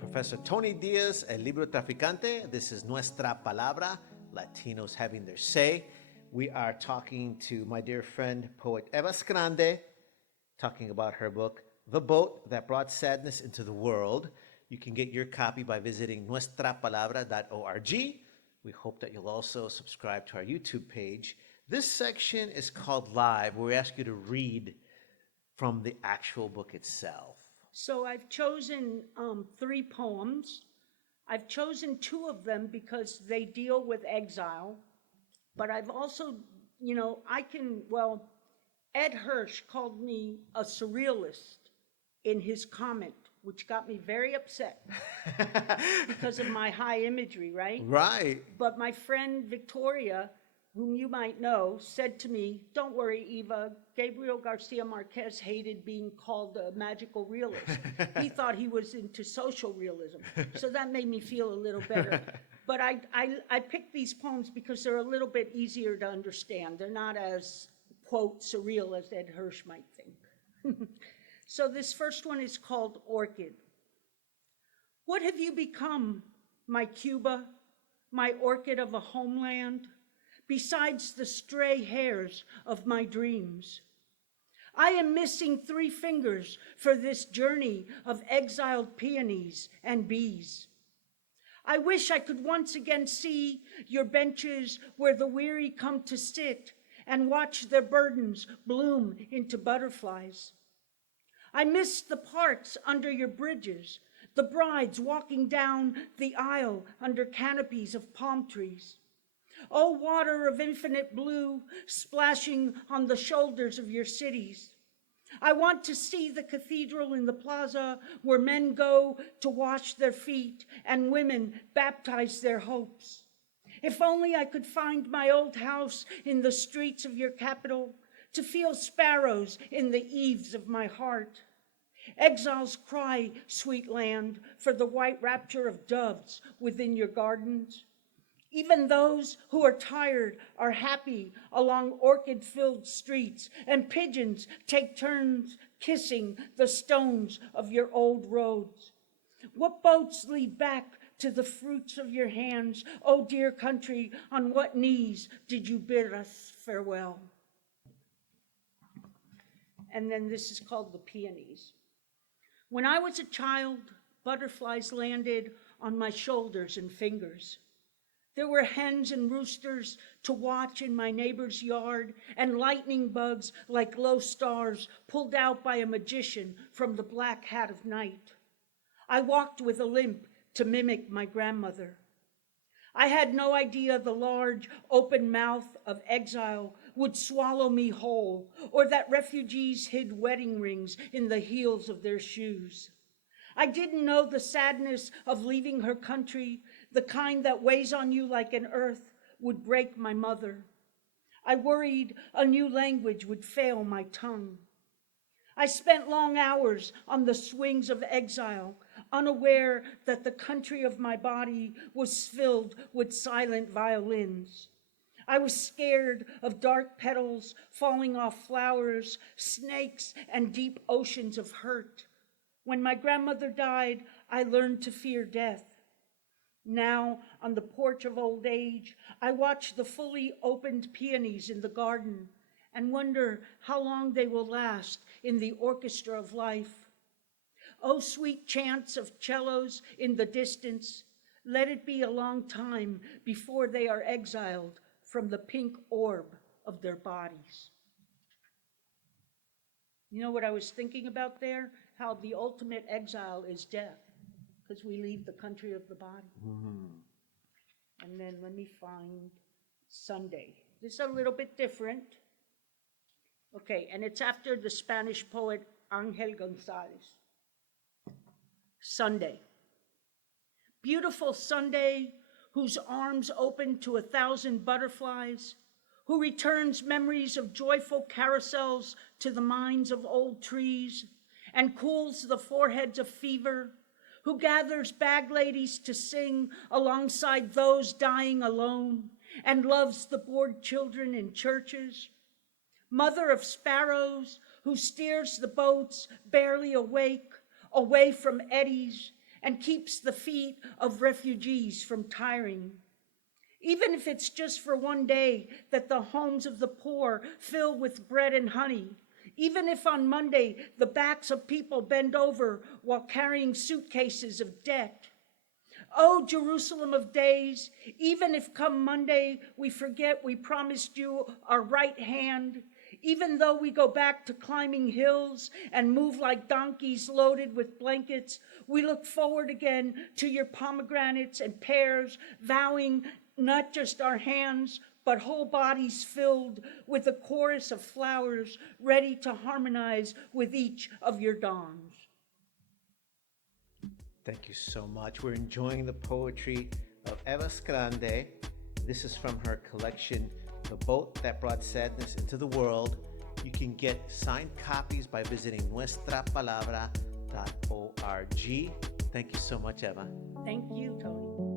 Professor Tony Diaz, El Libro Traficante. This is Nuestra Palabra, Latinos having their say. We are talking to my dear friend, poet Eva Skrande, talking about her book, The Boat That Brought Sadness into the World. You can get your copy by visiting nuestrapalabra.org. We hope that you'll also subscribe to our YouTube page. This section is called Live, where we ask you to read from the actual book itself. So I've chosen 3 poems. I've chosen 2 of them because they deal with exile. But I've also, Ed Hirsch called me a surrealist in his comment, which got me very upset because of my high imagery, right? Right. But my friend Victoria, whom you might know, said to me, "Don't worry, Eva, Gabriel Garcia Marquez hated being called a magical realist. He thought he was into social realism." So that made me feel a little better. But I picked these poems because they're a little bit easier to understand. They're not as, quote, surreal as Ed Hirsch might think. So this first one is called Orchid. What have you become, my Cuba, my orchid of a homeland? Besides the stray hairs of my dreams, I am missing 3 fingers for this journey of exiled peonies and bees. I wish I could once again see your benches where the weary come to sit and watch their burdens bloom into butterflies. I miss the parks under your bridges, the brides walking down the aisle under canopies of palm trees. Oh, water of infinite blue splashing on the shoulders of your cities. I want to see the cathedral in the plaza where men go to wash their feet and women baptize their hopes. If only I could find my old house in the streets of your capital, to feel sparrows in the eaves of my heart. Exiles cry, sweet land, for the white rapture of doves within your gardens. Even those who are tired are happy along orchid-filled streets, and pigeons take turns kissing the stones of your old roads. What boats lead back to the fruits of your hands? Oh, dear country, on what knees did you bid us farewell? And then this is called The Peonies. When I was a child, butterflies landed on my shoulders and fingers. There were hens and roosters to watch in my neighbor's yard, and lightning bugs like low stars pulled out by a magician from the black hat of night. I walked with a limp to mimic my grandmother. I had no idea the large, open mouth of exile would swallow me whole, or that refugees hid wedding rings in the heels of their shoes. I didn't know the sadness of leaving her country, the kind that weighs on you like an earth, would break my mother. I worried a new language would fail my tongue. I spent long hours on the swings of exile, unaware that the country of my body was filled with silent violins. I was scared of dark petals falling off flowers, snakes, and deep oceans of hurt. When my grandmother died, I learned to fear death. Now, on the porch of old age, I watch the fully opened peonies in the garden and wonder how long they will last in the orchestra of life. Oh, sweet chants of cellos in the distance, let it be a long time before they are exiled from the pink orb of their bodies. You know what I was thinking about there? How the ultimate exile is death, because we leave the country of the body. Mm-hmm. And then let me find Sunday. This is a little bit different. Okay, and it's after the Spanish poet Ángel González. Sunday. Beautiful Sunday, whose arms open to 1,000 butterflies, who returns memories of joyful carousels to the minds of old trees, and cools the foreheads of fever, who gathers bag ladies to sing alongside those dying alone, and loves the bored children in churches. Mother of sparrows, who steers the boats barely awake, away from eddies, and keeps the feet of refugees from tiring. Even if it's just for one day that the homes of the poor fill with bread and honey. Even if on Monday the backs of people bend over while carrying suitcases of debt. Oh, Jerusalem of days, even if come Monday we forget we promised you our right hand, even though we go back to climbing hills and move like donkeys loaded with blankets, we look forward again to your pomegranates and pears, vowing not just our hands, but whole bodies filled with a chorus of flowers ready to harmonize with each of your dawns. Thank you so much. We're enjoying the poetry of Eva Skrande. This is from her collection, The Boat That Brought Sadness into the World. You can get signed copies by visiting nuestrapalabra.org. Thank you so much, Eva. Thank you, Tony.